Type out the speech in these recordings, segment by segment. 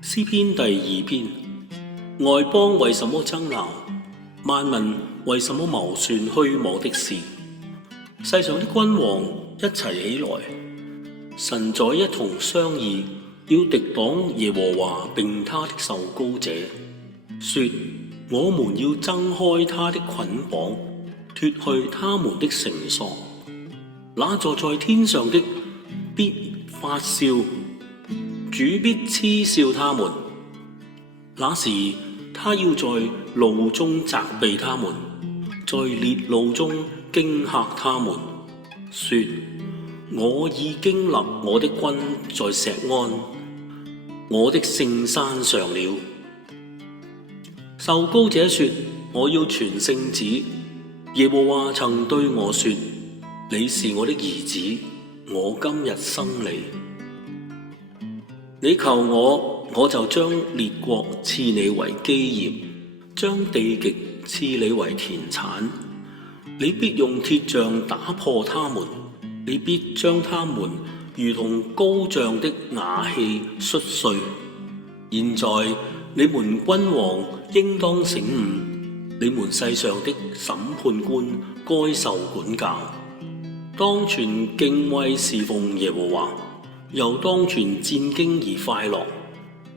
詩篇第2篇：外邦為什麼爭鬧？萬民為什麼謀算虛妄的事？世上的君王一齊起來，臣宰一同商議，要敵擋耶和華並他的受膏者，說：我們要掙開他的捆綁，脫去他們的繩索。那坐在天上的必發笑，主必嗤笑他們。那時他要在怒中責備他們，在烈怒中驚嚇他們，說：我已經立我的君在錫安，我的聖山上了。受膏者說：我要傳聖旨。耶和華曾對我說：你是我的兒子，我今日生你。你求我，我就將列國賜你為基業，將地極賜你為田產。你必用鐵杖打破他們，你必將他們如同高漲的瓦器摔碎。現在你們君王應當醒悟，你們世上的審判官該受管教。當存敬畏侍奉耶和華，又當存戰兢而快樂。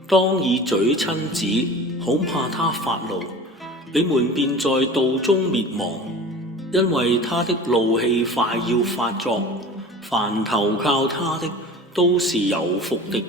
當以嘴親子，恐怕他發怒，你們便在道中滅亡。因為他的怒氣快要發作，凡投靠他的都是有福的。